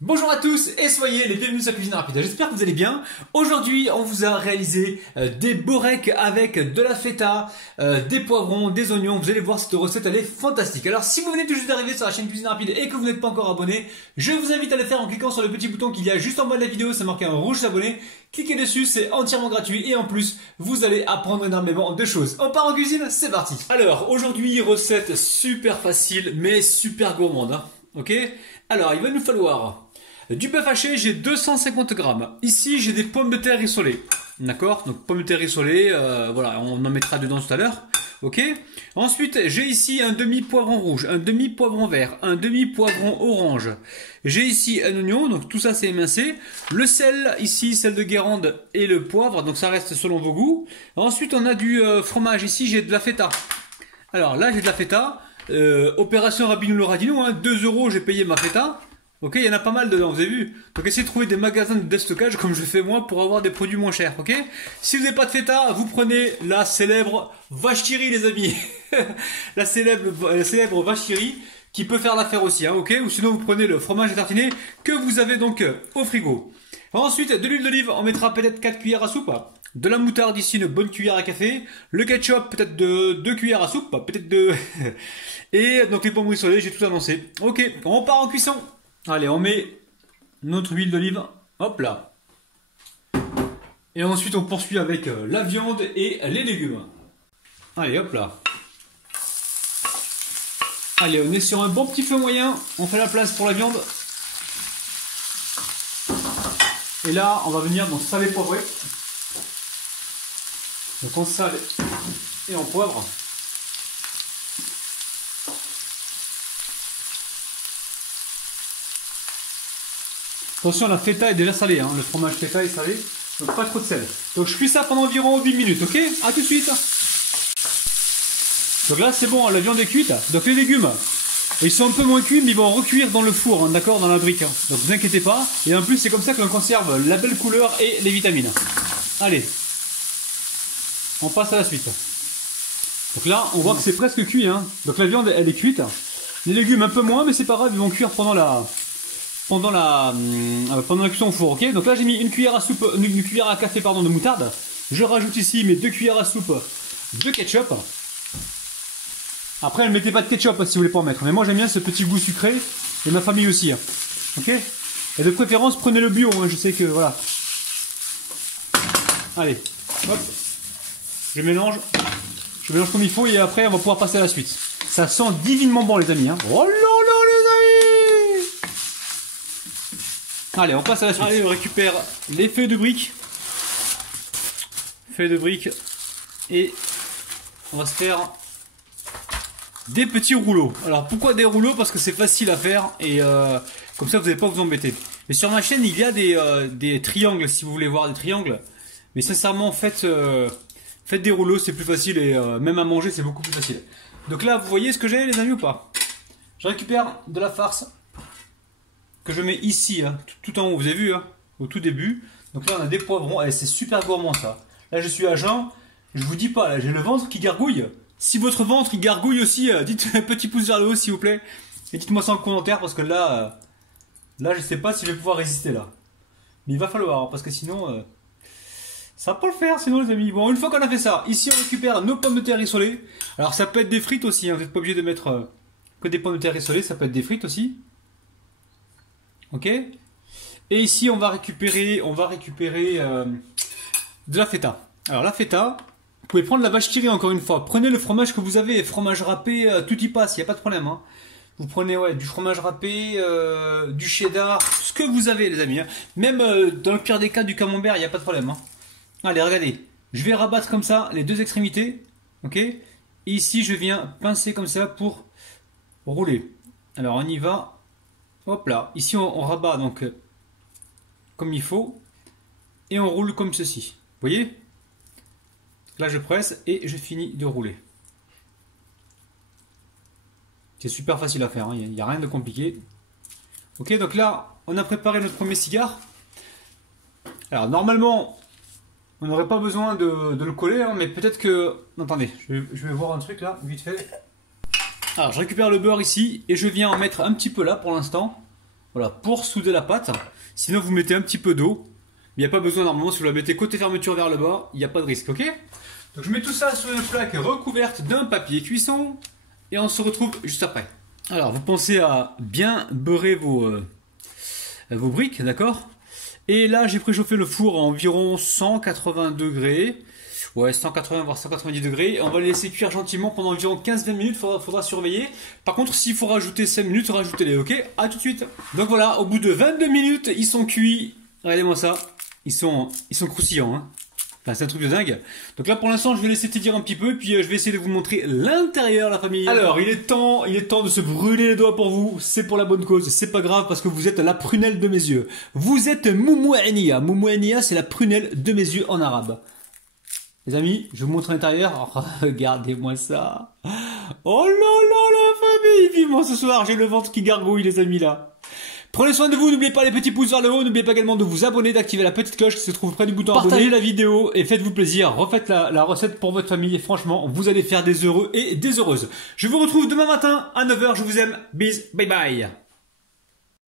Bonjour à tous et soyez les bienvenus sur la cuisine rapide. J'espère que vous allez bien. Aujourd'hui, on vous a réalisé des boreks avec de la feta, des poivrons, des oignons. Vous allez voir, cette recette, elle est fantastique. Alors, si vous venez tout juste d'arriver sur la chaîne Cuisine Rapide et que vous n'êtes pas encore abonné, je vous invite à le faire en cliquant sur le petit bouton qu'il y a juste en bas de la vidéo. C'est marqué en rouge s'abonner. Cliquez dessus, c'est entièrement gratuit et en plus, vous allez apprendre énormément de choses. On part en cuisine, c'est parti. Alors, aujourd'hui, recette super facile mais super gourmande. Ok? Alors, il va nous falloir du bœuf haché, j'ai 250 grammes. Ici, j'ai des pommes de terre rissolées. D'accord? Donc, pommes de terre rissolées, voilà, on en mettra dedans tout à l'heure. Ok? Ensuite, j'ai ici un demi-poivron rouge, un demi-poivron vert, un demi-poivron orange. J'ai ici un oignon, donc tout ça c'est émincé. Le sel, ici, sel de Guérande et le poivre, donc ça reste selon vos goûts. Ensuite, on a du fromage. Ici, j'ai de la feta. Alors là, j'ai de la feta. Opération Rabino Radino, hein, 2 €, j'ai payé ma feta. Ok, il y en a pas mal dedans, vous avez vu. Donc essayez de trouver des magasins de déstockage comme je fais moi pour avoir des produits moins chers, ok. Si vous n'avez pas de feta, vous prenez la célèbre vache qui rit, les amis. la célèbre vache qui rit qui peut faire l'affaire aussi, hein, ok. Ou sinon vous prenez le fromage à tartiner que vous avez donc au frigo. Ensuite, de l'huile d'olive, on mettra peut-être 4 cuillères à soupe. De la moutarde ici, une bonne cuillère à café. Le ketchup, peut-être 2 cuillères à soupe, peut-être 2. Et donc les pommes rissolées, j'ai tout annoncé. Ok, on part en cuisson. Allez, on met notre huile d'olive, hop là. Et ensuite on poursuit avec la viande et les légumes. Allez, hop là. Allez, on est sur un bon petit feu moyen, on fait la place pour la viande. Et là, on va venir donc saler poivrer. Donc on sale et on poivre. Attention, la feta est déjà salée, hein. Le fromage feta est salé, donc pas trop de sel. Donc je cuis ça pendant environ 8 minutes, ok? A tout de suite. Donc là c'est bon, la viande est cuite. Donc les légumes, ils sont un peu moins cuits, mais ils vont recuire dans le four, hein, d'accord, dans la brique. Hein. Donc vous inquiétez pas. Et en plus c'est comme ça que l'on conserve la belle couleur et les vitamines. Allez, on passe à la suite. Donc là on voit que c'est presque cuit, hein. Donc la viande elle est cuite. Les légumes un peu moins, mais c'est pas grave, ils vont cuire pendant la cuisson au four, ok. Donc là j'ai mis une cuillère à soupe, une cuillère à café pardon de moutarde. Je rajoute ici mes 2 cuillères à soupe de ketchup. Après ne mettez pas de ketchup si vous voulez pas en mettre, mais moi j'aime bien ce petit goût sucré et ma famille aussi, hein. Ok. Et de préférence prenez le bio, hein. Je sais que voilà. Allez, hop, je mélange comme il faut et après on va pouvoir passer à la suite. Ça sent divinement bon les amis, hein. Oh là là les amis. Allez, on passe à la suite. Allez, on récupère les feuilles de briques. Feuilles de briques. Et on va se faire des petits rouleaux. Alors, pourquoi des rouleaux? Parce que c'est facile à faire et comme ça, vous n'allez pas vous embêter. Mais sur ma chaîne, il y a des triangles, si vous voulez voir des triangles. Mais sincèrement, faites des rouleaux, c'est plus facile et même à manger, c'est beaucoup plus facile. Donc là, vous voyez ce que j'ai, les amis, ou pas? Je récupère de la farce que je mets ici, hein, tout en haut, vous avez vu, hein, au tout début. Donc là on a des poivrons, c'est super gourmand ça. Là je suis à jeun, je vous dis pas, là j'ai le ventre qui gargouille. Si votre ventre il gargouille aussi, dites un petit pouce vers le haut s'il vous plaît. Et dites-moi ça en commentaire parce que là, je sais pas si je vais pouvoir résister là. Mais il va falloir, hein, parce que sinon, ça va pas le faire sinon les amis. Bon, une fois qu'on a fait ça, ici on récupère nos pommes de terre rissolées. Alors ça peut être des frites aussi, hein, vous n'êtes pas obligé de mettre que des pommes de terre rissolées, ça peut être des frites aussi. Ok. Et ici on va récupérer de la feta. Alors la feta, vous pouvez prendre la vache qui rit encore une fois. Prenez le fromage que vous avez, fromage râpé, tout y passe, il n'y a pas de problème. Hein. Vous prenez du fromage râpé, du cheddar, ce que vous avez les amis. Hein. Même dans le pire des cas du camembert, il n'y a pas de problème. Hein. Allez, regardez, je vais rabattre comme ça les deux extrémités. Ok. Et ici je viens pincer comme ça pour rouler. Alors on y va. Hop là, ici on rabat donc comme il faut et on roule comme ceci. Vous voyez? Là je presse et je finis de rouler. C'est super facile à faire, hein. Il n'y a rien de compliqué. Ok, donc là on a préparé notre premier cigare. Alors normalement on n'aurait pas besoin de le coller, hein, mais peut-être que... Attendez, je vais voir un truc là, vite fait. Alors je récupère le beurre ici et je viens en mettre un petit peu là pour l'instant. Voilà, pour souder la pâte. Sinon, vous mettez un petit peu d'eau. Il n'y a pas besoin normalement, si vous la mettez côté fermeture vers le bas, il n'y a pas de risque, ok? Donc je mets tout ça sur une plaque recouverte d'un papier cuisson et on se retrouve juste après. Alors, vous pensez à bien beurrer vos briques, d'accord? Et là, j'ai préchauffé le four à environ 180 degrés. Ouais, 180 voire 190 degrés. On va les laisser cuire gentiment pendant environ 15-20 minutes. Faudra surveiller. Par contre, s'il faut rajouter 5 minutes, rajoutez-les, ok? À tout de suite. Donc voilà, au bout de 22 minutes, ils sont cuits. Regardez-moi ça. Ils sont croustillants, hein. Enfin, c'est un truc de dingue. Donc là, pour l'instant, je vais laisser tiédir un petit peu, puis je vais essayer de vous montrer l'intérieur, la famille. Alors, il est temps de se brûler les doigts pour vous. C'est pour la bonne cause. C'est pas grave parce que vous êtes la prunelle de mes yeux. Vous êtes Moumouania. Moumouania, c'est la prunelle de mes yeux en arabe. Les amis, je vous montre l'intérieur. Oh, regardez-moi ça. Oh là là, la famille. Vivement ce soir, j'ai le ventre qui gargouille, les amis, là. Prenez soin de vous, n'oubliez pas les petits pouces vers le haut, n'oubliez pas également de vous abonner, d'activer la petite cloche qui se trouve près du bouton abonner. Partagez la vidéo et faites-vous plaisir, refaites la recette pour votre famille et franchement, vous allez faire des heureux et des heureuses. Je vous retrouve demain matin à 9 h, je vous aime, bis, bye bye.